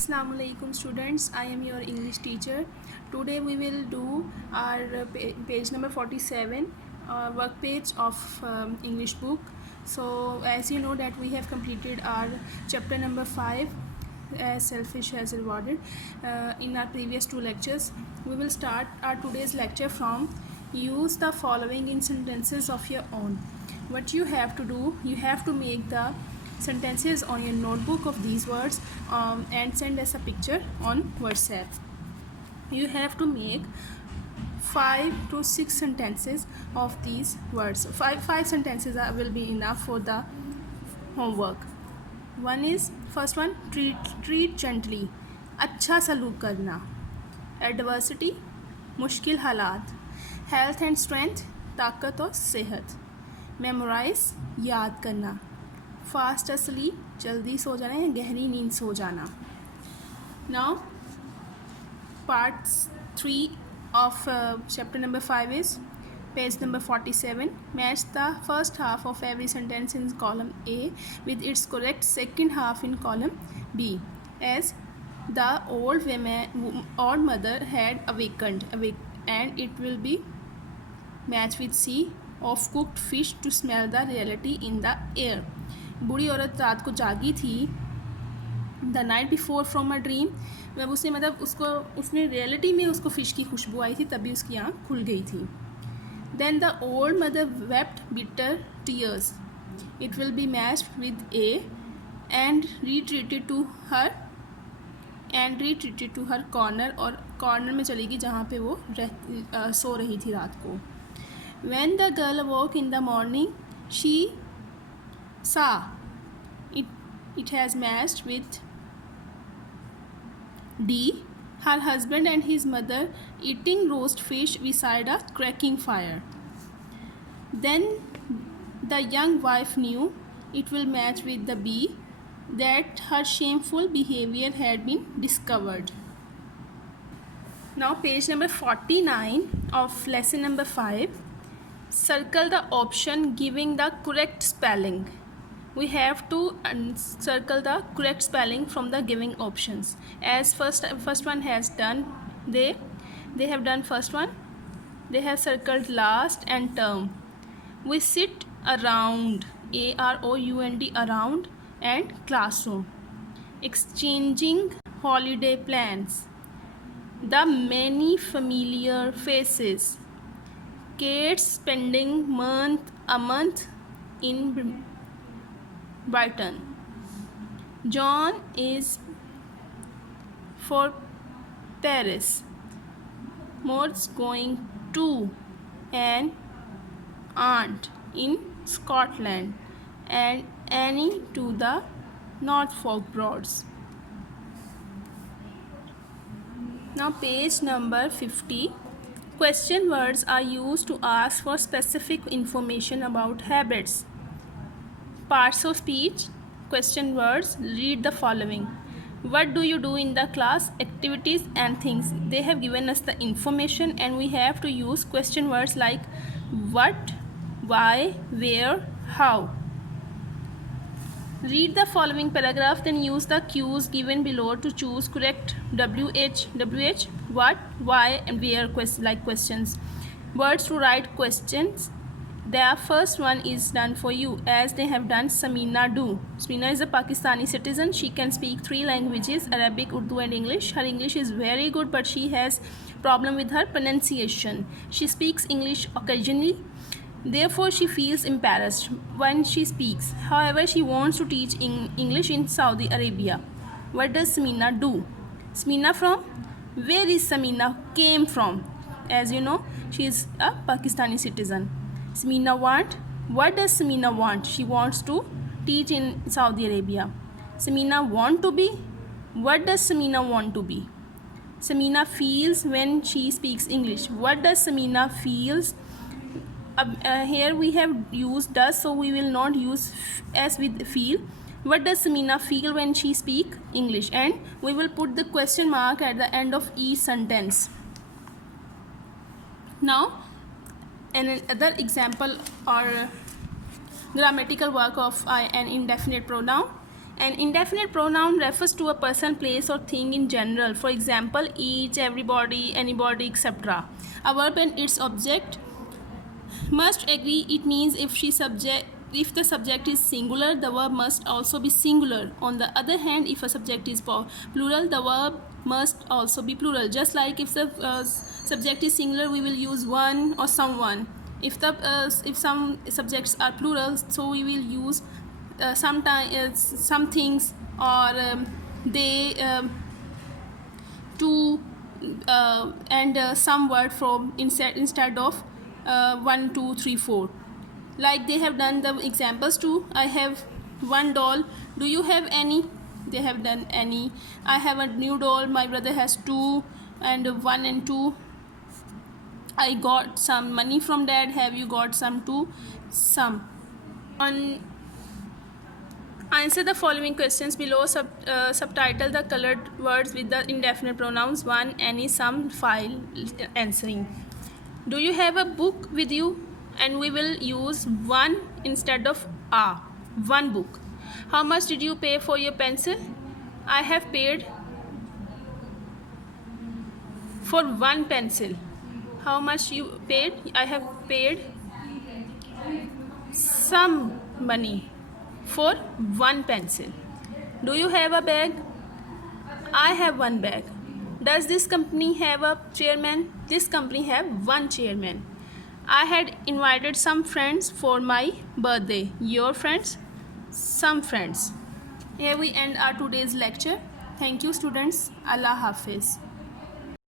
Assalamu alaikum students, I am your English teacher. Today we will do our page number 47 work page of English book. So as you know that we have completed our chapter number 5 as selfish as rewarded in our previous two lectures. We will start our today's lecture from use the following in sentences of your own. What you have to do, you have to make the sentences on your notebook of these words and send us a picture on WhatsApp. You have to make 5 to 6 sentences of these words. Five sentences will be enough for the homework. First one, treat gently, अच्छा सलूक करना. Adversity, मुश्किल हालात. Health and strength, ताकत और सेहत. Memorize, याद करना. फास्ट असलीप, जल्दी सो जाना या गहरी नींद सो जाना. Now part 3 of chapter number 5 is page number 47. Match the first half of every sentence in column A with its correct second half in column B. As the old mother had awakened and it will be match with C of cooked fish to smell the reality in the air. बूढ़ी औरत रात को जागी थी. The night before from a dream, जब उसने reality में उसको fish की खुशबू आई थी तभी उसकी आँख खुल गई थी. Then the old mother wept bitter tears. It will be matched with a and retreated to her corner, और कॉर्नर में चलेगी जहाँ पे वो सो रही थी रात को. When the girl walk in the morning she saw. It has matched with D. Her husband and his mother eating roast fish beside a cracking fire. Then the young wife knew. It will match with the B. That her shameful behavior had been discovered. Now page number 49 of lesson number 5. Circle the option giving the correct spelling. We have to circle the correct spelling from the giving options. As first one has done, they have done first one. They have circled last and term. We sit around, around, around, and classroom. Exchanging holiday plans. The many familiar faces. Kate spending a month in Brighton. John is for Paris. Maud's going to an aunt in Scotland, and Annie to the Norfolk Broads. Now page number 50. Question words are used to ask for specific information about habits. Parts of speech. Question words. Read the following. What do you do in the class? Activities and things. They have given us the information and we have to use question words like what, why, where, how. Read the following paragraph, then use the cues given below to choose correct WH, what, why, and where like questions. Words to write questions. The first one is done for you, as they have done Samina do. Samina is a Pakistani citizen. She can speak 3 languages, Arabic, Urdu, and English. Her English is very good, but she has problem with her pronunciation. She speaks English occasionally. Therefore, she feels embarrassed when she speaks. However, she wants to teach English in Saudi Arabia. What does Samina do? Samina from? Where is Samina came from? As you know, she is a Pakistani citizen. Samina want? What does Samina want? She wants to teach in Saudi Arabia. Samina want to be? What does Samina want to be? Samina feels when she speaks English. What does Samina feels? Here we have used does, so we will not use as with feel. What does Samina feel when she speak English? And we will put the question mark at the end of each sentence. Now another example or grammatical work of an indefinite pronoun. An indefinite pronoun refers to a person, place, or thing in general. For example, each, everybody, anybody, etc. A verb and its object must agree. It means if the subject is singular, the verb must also be singular. On the other hand, if a subject is plural, the verb must also be plural. Just like if the subject is singular, we will use one or someone. If some subjects are plural, so we will use sometimes some things, or they, to, and some word from instead of 1 2 3 4, like they have done the examples too. I have one doll, do you have any? They have done any. I have a new doll, my brother has two, and 1 and 2. I got some money from dad, have you got some too? Some. On Answer the following questions below. Subtitle the colored words with the indefinite pronouns. 1, any, some, file. Answering. Do you have a book with you? And we will use one instead of a. One book. How much did you pay for your pencil? I have paid for one pencil. How much you paid? I have paid some money for one pencil. Do you have a bag? I have one bag. Does this company have a chairman? This company have one chairman. I had invited some friends for my birthday. Your friends? Some friends. Here we end our today's lecture. Thank you, students. Allah Hafiz.